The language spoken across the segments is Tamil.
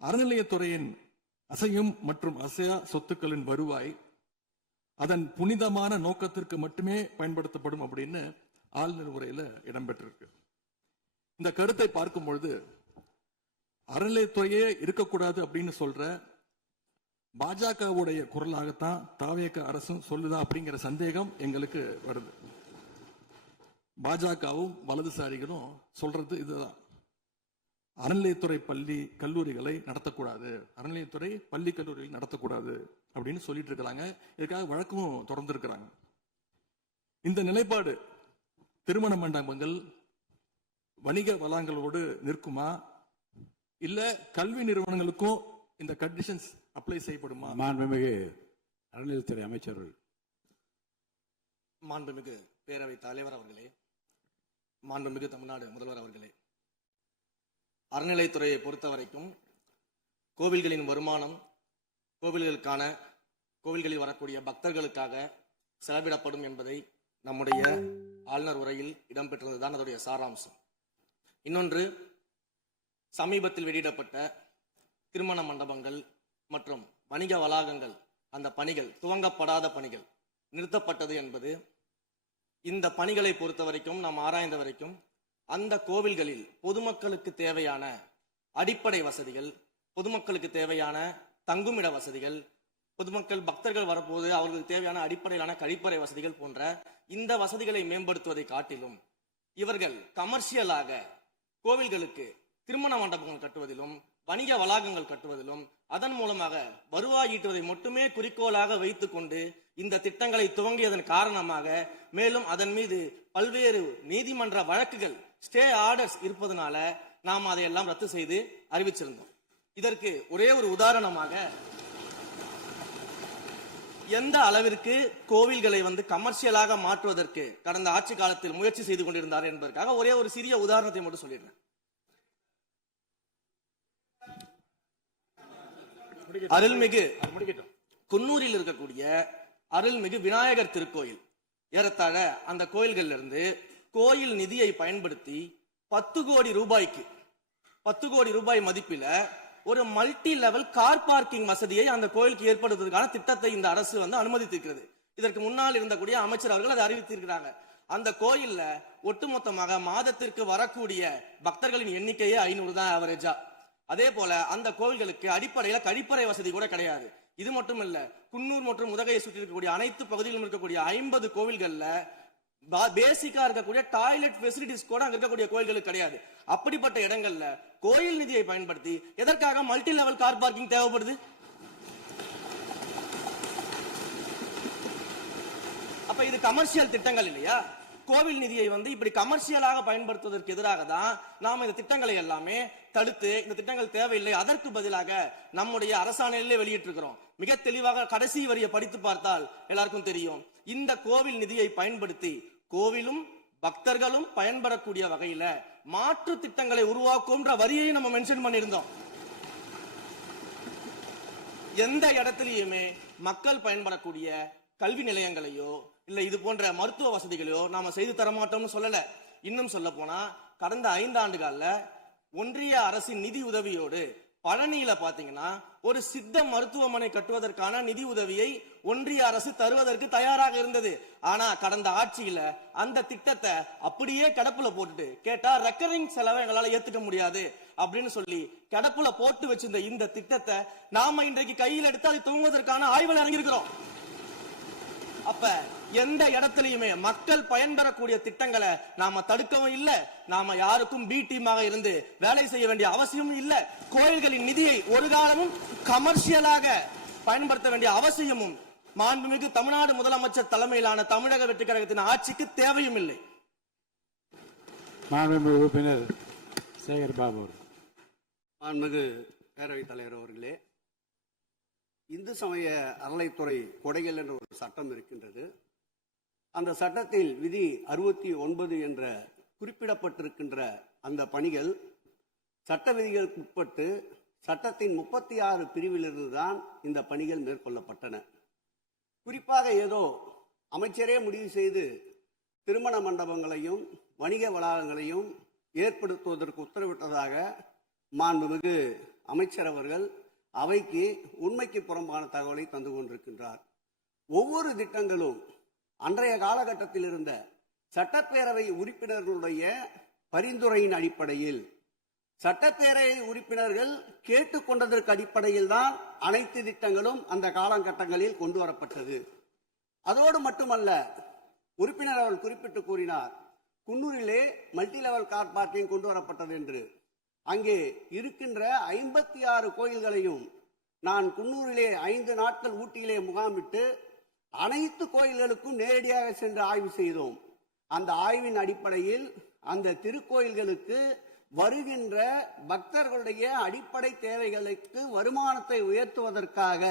அறநிலையத்துறையின் அசையும் மற்றும் அசையா சொத்துக்களின் வருவாய் அதன் புனிதமான நோக்கத்திற்கு மட்டுமே பயன்படுத்தப்படும் அப்படின்னு ஆளுநர் உரையில இடம்பெற்றிருக்கு. இந்த கருத்தை பார்க்கும் பொழுது அறநிலையத்துறையே இருக்கக்கூடாது அப்படின்னு சொல்ற பாஜகவுடைய குரலாகத்தான் தாவேக அரசும் சொல்லுதா அப்படிங்கிற சந்தேகம் எங்களுக்கு வருது. பாஜகவும் வலதுசாரிகளும் சொல்றது இதுதான், அறநிலையத்துறை பள்ளி கல்லூரிகளை நடத்தக்கூடாது, அறநிலையத்துறை பள்ளி கல்லூரிகளை நடத்தக்கூடாது அப்படின்னு சொல்லிட்டு இருக்கிறாங்க. இதுக்காக வழக்கும் தொடர்ந்து இருக்கிறாங்க. இந்த நிலைப்பாடு திருமண மண்டபங்கள் வணிக வளாகங்களோடு நிற்குமா, இல்ல கல்வி நிறுவனங்களுக்கும் இந்த கண்டிஷன்ஸ் அப்ளை செய்யப்படுமா? மாண்புமிகு அறநிலையத்துறை அமைச்சர்கள். மாண்புமிகு பேரவை தலைவர் அவர்களே, மாண்புமிகு தமிழ்நாடு முதல்வர் அவர்களே, அறநிலையத்துறையை பொறுத்த வரைக்கும் கோவில்களின் வருமானம் கோவில்களில் வரக்கூடிய பக்தர்களுக்காக செலவிடப்படும் என்பதை நம்முடைய ஆளுநர் உரையில் இடம்பெற்றதுதான் அதனுடைய சாராம்சம். இன்னொன்று, சமீபத்தில் வெளியிடப்பட்ட திருமண மண்டபங்கள் மற்றும் வணிக வளாகங்கள் அந்த பணிகள் துவங்கப்படாத பணிகள் நிறுத்தப்பட்டது என்பது இந்த பணிகளை பொறுத்த வரைக்கும் நாம் ஆராய்ந்த வரைக்கும் அந்த கோவில்களில் பொதுமக்களுக்கு தேவையான அடிப்படை வசதிகள், பொதுமக்களுக்கு தேவையான தங்குமிட வசதிகள், பொதுமக்கள் பக்தர்கள் வரப்போது அவர்களுக்கு தேவையான அடிப்படையிலான கழிப்பறை வசதிகள் போன்ற இந்த வசதிகளை மேம்படுத்துவதை காட்டிலும் இவர்கள் கமர்ஷியலாக கோவில்களுக்கு திருமண மண்டபங்கள் கட்டுவதிலும் வணிக வளாகங்கள் கட்டுவதிலும் அதன் மூலமாக வருவாய் ஈட்டுவதை மட்டுமே குறிக்கோளாக வைத்துக் கொண்டு இந்த திட்டங்களை துவங்கியதன் காரணமாக மேலும் அதன் மீது பல்வேறு நீதிமன்ற வழக்குகள் ஸ்டே ஆர்டர்ஸ் இருப்பதனால நாம் அதையெல்லாம் ரத்து செய்து அறிவிச்சிருந்தோம். இதற்கு ஒரே ஒரு உதாரணமாக, எந்த அளவிற்கு கோவில்களை கமர்ஷியலாக மாற்றுவதற்கு கடந்த ஆட்சி காலத்தில் முயற்சி செய்து கொண்டிருந்தார் என்பதற்காக ஒரே ஒரு சிறிய உதாரணத்தை மட்டும் சொல்லிடுறேன். அருள்மிகு குன்னூரில் இருக்கக்கூடிய அருள்மிகு விநாயகர் திருக்கோயில், ஏறத்தாழ அந்த கோயில்கள் இருந்து கோயில் நிதியை பயன்படுத்தி 10 கோடி ரூபாய் மதிப்பில ஒரு மல்டி லெவல் கார் பார்க்கிங் வசதியை அந்த கோயிலுக்கு ஏற்படுத்துவதற்கான திட்டத்தை இந்த அரசு அனுமதித்திருக்கிறது. இதற்கு முன்னால் இருந்தக்கூடிய அமைச்சர் அவர்கள் அதை அறிவித்திருக்கிறாங்க. அந்த கோயில்ல ஒட்டுமொத்தமாக மாதத்திற்கு வரக்கூடிய பக்தர்களின் எண்ணிக்கையே 500 தான் ஆவரேஜா. அதே போல அந்த கோவில்களுக்கு அடிப்படையில கழிப்பறை வசதி கூட கிடையாது. இது மட்டும் இல்ல, குன்னூர் மற்றும் உதகையை சுற்றி இருக்கக்கூடிய அனைத்து பகுதிகளிலும் இருக்கக்கூடிய 50 கோவில்கள்ல பேசிக்கா இருக்கக்கூடிய டாய்லெட் ஃபெசிலிட்டிஸ் கூட அங்க இருக்கக்கூடிய கோயில்களுக்கு கிடையாது. அப்படிப்பட்ட இடங்கள்ல கோயில் நிதியை பயன்படுத்தி எதற்காக மல்டி லெவல் கார் பார்க்கிங் தேவைப்படுது? அப்ப இது கமர்ஷியல் திட்டங்கள் இல்லையா? கோவில் நிதியை இப்படி கமர்ஷியலாக பயன்படுத்துவதற்கு எதிராக தான் நாம இந்த திட்டங்களை எல்லாமே தடுத்து இந்த திட்டங்கள் தேவையில்லை, அதற்கு பதிலாக நம்முடைய அரசாணையிலே வெளியிட்டிருக்கிறோம். மிக தெளிவாக கடைசி வரியை படித்து பார்த்தால் எல்லாருக்கும் தெரியும். இந்த கோவில் நிதியை பயன்படுத்தி கோவிலும் பக்தர்களும் பயன்படக்கூடிய வகையில மாற்று திட்டங்களை உருவாக்கும் வரியை நம்ம மென்ஷன் பண்ணியிருந்தோம். எந்த இடத்திலையுமே மக்கள் பயன்படக்கூடிய கல்வி நிலையங்களையோ இல்ல இது போன்ற மருத்துவ வசதிகளையோ நாம செய்து தர மாட்டோம்னு சொல்லல. இன்னும் சொல்ல போனா கடந்த 5 ஆண்டுகள்ல ஒன்றிய அரசின் நிதி உதவியோடு பழனியில பாத்தீங்கன்னா ஒரு சித்த மருத்துவமனை கட்டுவதற்கான நிதி உதவியை ஒன்றிய அரசு தருவதற்கு தயாராக இருந்தது. ஆனா கடந்த ஆட்சியில அந்த திட்டத்தை அப்படியே கிடப்புல போட்டுட்டு கேட்டா ரெக்கரிங் செலவை எங்களால ஏத்துக்க முடியாது அப்படின்னு சொல்லி கிடப்புல போட்டு வச்சிருந்த இந்த திட்டத்தை நாம இன்றைக்கு கையில் எடுத்து அதை துவங்குவதற்கான ஆய்வில் இறங்கியிருக்கிறோம். அப்ப எந்த இடத்திலையுமே மக்கள் பயன்பெறக்கூடிய திட்டங்களை நாம தடுக்கவும் இல்லை, நாம யாருக்கும் பி டீமாக இருந்து வேலை செய்ய வேண்டிய அவசியமும் இல்லை. கோயில்களின் நிதியை ஒரு காலமும் கமர்ஷியலாக பயன்படுத்த வேண்டிய அவசியமும் மாண்புமிகு தமிழ்நாடு முதலமைச்சர் தலைமையிலான தமிழக வெற்றி கழகத்தின் ஆட்சிக்கு தேவையும் இல்லை. மாண்புமிகு உறுப்பினர் சேகர் பாபு. மாண்புமிகு பேரவைத் தலைவர் அவர்களே, இந்து சமய அறநிலைத்துறை கொடைகள் என்ற ஒரு சட்டம் இருக்கின்றது. அந்த சட்டத்தில் விதி 69 என்ற குறிப்பிடப்பட்டிருக்கின்ற அந்த பணிகள் சட்ட விதிகளுக்கு உட்பட்டு சட்டத்தின் 36 பிரிவிலிருந்து தான் இந்த பணிகள் மேற்கொள்ளப்பட்டன. குறிப்பாக ஏதோ அமைச்சரே முடிவு செய்து திருமண மண்டபங்களையும் வணிக வளாகங்களையும் ஏற்படுத்துவதற்கு உத்தரவிட்டதாக மாண்புமிகு அமைச்சர் அவர்கள் அவைக்கு உண்மைக்கு புறம்பான தகவலை தந்து கொண்டிருக்கின்றார். ஒவ்வொரு திட்டங்களும் அன்றைய காலகட்டத்தில் இருந்த சட்டப்பேரவை உறுப்பினர்களுடைய பரிந்துரையின் அடிப்படையில், சட்டப்பேரவை உறுப்பினர்கள் கேட்டுக்கொண்டதற்கு அடிப்படையில் தான் அனைத்து திட்டங்களும் அந்த காலகட்டங்களில் கொண்டு வரப்பட்டது. அதோடு மட்டுமல்ல, உறுப்பினர் அவர்கள் குறிப்பிட்டு கூறினார், குன்னூரிலே மல்டி லெவல் கார் பார்க்கிங் கொண்டு வரப்பட்டது என்று. அங்கே இருக்கின்ற 56 கோயில்களையும் நான் குன்னூரிலே 5 நாட்கள் ஊட்டியிலே முகாமிட்டு அனைத்து கோயில்களுக்கும் நேரடியாக சென்று ஆய்வு செய்தோம். அந்த ஆய்வின் அடிப்படையில் அந்த திருக்கோயில்களுக்கு வருகின்ற பக்தர்களுடைய அடிப்படை தேவைகளுக்கு வருமானத்தை உயர்த்துவதற்காக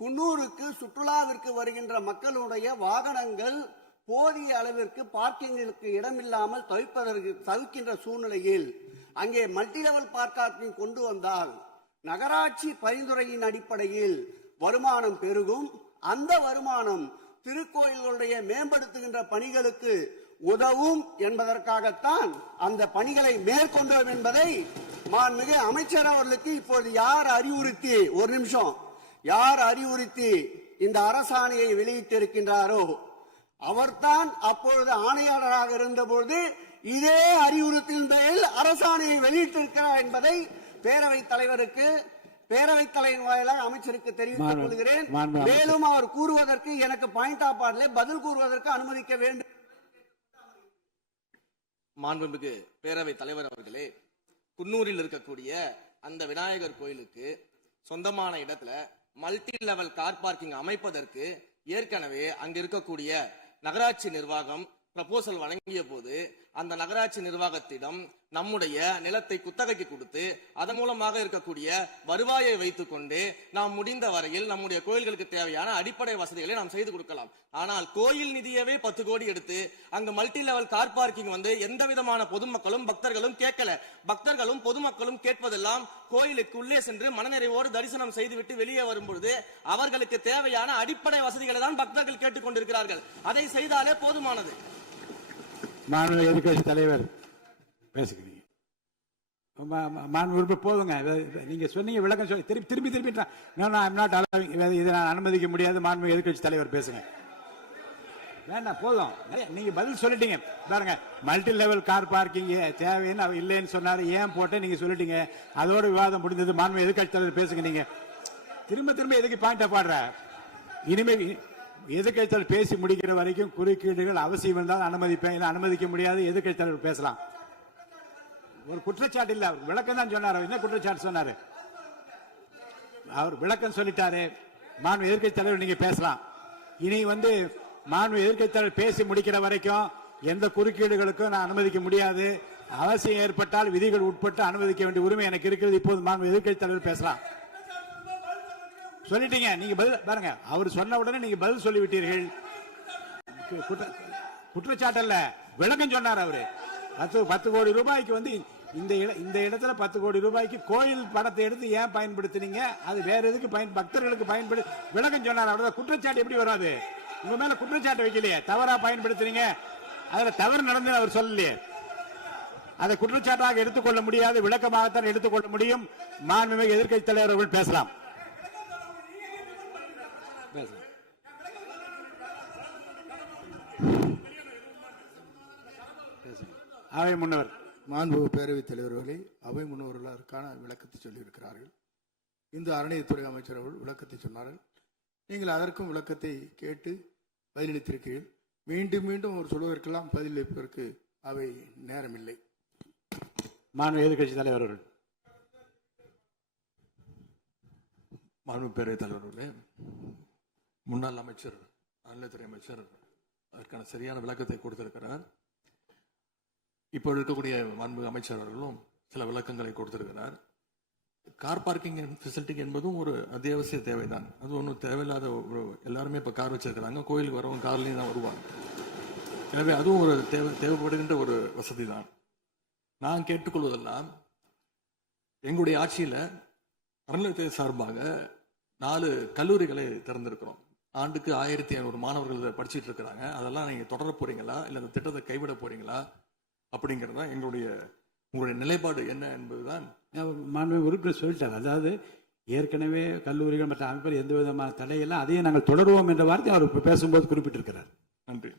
குன்னூருக்கு சுற்றுலாவிற்கு வருகின்ற மக்களுடைய வாகனங்கள் போதிய அளவிற்கு பார்க்கிங்களுக்கு இடமில்லாமல் தவிக்கின்ற சூழ்நிலையில் அங்கே மல்டி லெவல் பார்க்கிங் கொண்டு வந்தால் நகராட்சி பரிந்துரையின் அடிப்படையில் வருமானம் பெருகும். அந்த வருமானம் திருக்கோயில்களுடைய மேம்படுத்துகின்ற பணிகளுக்கு உதவும் என்பதற்காகத்தான் அந்த பணிகளை மேற்கொண்டோம் என்பதை மாண்புமிகு அமைச்சர் அவர்களுக்கு இப்போது யார் அறிவுறுத்தி இந்த அரசாணையை வெளியிட்டிருக்கின்றாரோ அவர்தான் அப்பொழுது ஆணையாளராக இருந்தபோது இதே அறிவுறுத்தின் பேரில் அரசாணையை வெளியிட்டிருக்கிறார் என்பதை பேரவைத் தலைவர் வாயிலாக அமைச்சருக்கு தெரிவித்துக் கொள்கிறேன். மேலும் அவர் கூறுவதற்கு எனக்கு பாயிண்ட் ஆஃப் ஆர்டரில் பதில் கூறுவதற்கு அனுமதிக்க வேண்டும். மாண்புமிகு பேரவைத் தலைவர் அவர்களே, குன்னூரில் இருக்கக்கூடிய அந்த விநாயகர் கோயிலுக்கு சொந்தமான இடத்துல மல்டி லெவல் கார் பார்க்கிங் அமைப்பதற்கு ஏற்கனவே அங்க இருக்கக்கூடிய நகராட்சி நிர்வாகம் ப்ரப்போசல் வழங்கிய போது அந்த நகராட்சி நிர்வாகத்திடம் நம்முடைய நிலத்தை குத்தகைக்கு கொடுத்து அதன் மூலமாக இருக்கக்கூடிய வருவாயை வைத்துக் கொண்டு நாம் முடிந்த வரையில் நம்முடைய கோயில்களுக்கு தேவையான அடிப்படை வசதிகளை நாம் செய்து கொடுக்கலாம். ஆனால் கோயில் நிதியவே 10 கோடி எடுத்து அங்க மல்டி லெவல் கார் பார்க்கிங் எந்த விதமான பொதுமக்களும் பக்தர்களும் கேட்கல. பக்தர்களும் பொதுமக்களும் கேட்பதெல்லாம் கோயிலுக்கு உள்ளே சென்று மனநிறைவோடு தரிசனம் செய்துவிட்டு வெளியே வரும்பொழுது அவர்களுக்கு தேவையான அடிப்படை வசதிகளை தான் பக்தர்கள் கேட்டுக் கொண்டிருக்கிறார்கள். அதை செய்தாலே போதுமானது. மாண்புமிகு எதிர்க்கட்சி தலைவர் பேசுகிறீங்க. மாண்பு போதுங்க. நீங்க சொன்னீங்க விளக்கம் சொல்லி திருப்பி இதை நான் அனுமதிக்க முடியாது. மாண்புமிகு எதிர்க்கட்சி தலைவர் பேசுங்க. வேண்டாம், போதும். நீங்க பதில் சொல்லிட்டீங்க பாருங்க. மல்டி லெவல் கார் பார்க்கிங் தேவைன்னு அவர் இல்லைன்னு சொன்னாரு. ஏன் போட்டு நீங்க சொல்லிட்டீங்க. அதோட விவாதம் முடிந்தது. மாண்புமிகு எதிர்க்கட்சி தலைவர் பேசுங்க. நீங்க திரும்ப எதுக்கு பாயிண்ட் பாடுற? இனிமே எதிர்க்கட்சி தலைவர் பேசி முடிக்கிற வரைக்கும் குறுக்கீடுகள் அவசியம் இருந்தால் அனுமதிப்பேன், அனுமதிக்க முடியாது. எதிர்க்கட்சி தலைவர் பேசலாம். ஒரு குற்றச்சாட்டு இல்ல, விளக்கம் தான் சொன்னார். என்ன குற்றச்சாட்டு சொன்னாரு? அவர் விளக்கம் சொல்லிட்டாரு. மாண்பு எதிர்க்கட்சி தலைவர் நீங்க பேசலாம். இனி மாண்பு எதிர்க்கட்சி தலைவர் பேசி முடிக்கிற வரைக்கும் எந்த குறுக்கீடுகளுக்கும் நான் அனுமதிக்க முடியாது. அவசியம் ஏற்பட்டால் விதிகள் உட்பட்டு அனுமதிக்க வேண்டிய உரிமை எனக்கு இருக்கிறது. இப்போது மாண்பு எதிர்க்கட்சி தலைவர் பேசலாம். சொல்லிட்டீங்க. நீங்க பதில் பாருங்க. அவர் சொன்ன உடனே நீங்க பதில் சொல்லிவிட்டீர்கள். குற்றச்சாட்டு அல்ல, விளக்கம் சொன்னார் அவரு. 10 கோடி ரூபாய்க்கு இந்த இடத்துல 10 கோடி ரூபாய்க்கு கோயில் படத்தை எடுத்து ஏன் பயன்படுத்தினீங்க? அது வேற எதுக்கு பக்தர்களுக்கு பயன்படு விளக்கம் சொன்னார். அவ்வளவுதான். குற்றச்சாட்டு எப்படி வராது? உங்க மேல குற்றச்சாட்டு வைக்கலையே. தவறா பயன்படுத்தினீங்க, அதுல தவறு நடந்து அவர் சொல்லலையே. அதை குற்றச்சாட்டாக எடுத்துக்கொள்ள முடியாது, விளக்கமாகத்தான் எடுத்துக்கொள்ள முடியும். மாண்புமிகு எதிர்க்கட்சி தலைவர் அவர்கள் பேசலாம். அவை முன்னவர். மாண்பு பேரவைத் தலைவர்களை அவை முன்னவர்களுக்கான விளக்கத்தை சொல்லியிருக்கிறார்கள். இந்த அறநிலையத்துறை அமைச்சர் அவர்கள் விளக்கத்தை சொன்னார்கள். நீங்கள் அதற்கும் விளக்கத்தை கேட்டு பதிலளித்திருக்கிறீர்கள். மீண்டும் அவர் சொல்வதற்கெல்லாம் பதிலளிப்பதற்கு அவை நேரமில்லை. மாண்பு எதிர்க்கட்சி தலைவர் அவர்கள். மாண்பு பேரவைத் தலைவர்களே, முன்னாள் அமைச்சர் அறநிலையத்துறை அமைச்சர் அதற்கான சரியான விளக்கத்தை கொடுத்திருக்கிறார். இப்போ இருக்கக்கூடிய மாண்பு அமைச்சர் அவர்களும் சில விளக்கங்களை கொடுத்திருக்கிறார். கார் பார்க்கிங் ஃபெசிலிட்டி என்பதும் ஒரு அத்தியாவசிய தேவைதான். அது ஒன்றும் தேவையில்லாத எல்லாருமே இப்போ கார் வச்சிருக்கிறாங்க. கோயிலுக்கு வரவங்க கார்லேயும் தான் வருவாங்க. எனவே அதுவும் ஒரு தேவைப்படுகின்ற ஒரு வசதி தான். நான் கேட்டுக்கொள்வதெல்லாம், எங்களுடைய ஆட்சியில் அறநிலையத்துறை சார்பாக 4 கல்லூரிகளை திறந்திருக்கிறோம். ஆண்டுக்கு 1500 மாணவர்கள் படிச்சுட்டு இருக்கிறாங்க. அதெல்லாம் நீங்க தொடர போறீங்களா, இல்ல அந்த திட்டத்தை கைவிட போறீங்களா அப்படிங்கிறது தான் உங்களுடைய நிலைப்பாடு என்ன என்பதுதான் மாண்புமிகு உறுப்பினர் சொல்லிட்டார். அதாவது ஏற்கனவே கல்லூரிகள் மற்ற அமைப்பில் எந்த விதமான தடையெல்லாம் அதையும் நாங்கள் தொடருவோம் என்ற வார்த்தை அவர் பேசும்போது குறிப்பிட்டிருக்கிறார். நன்றி.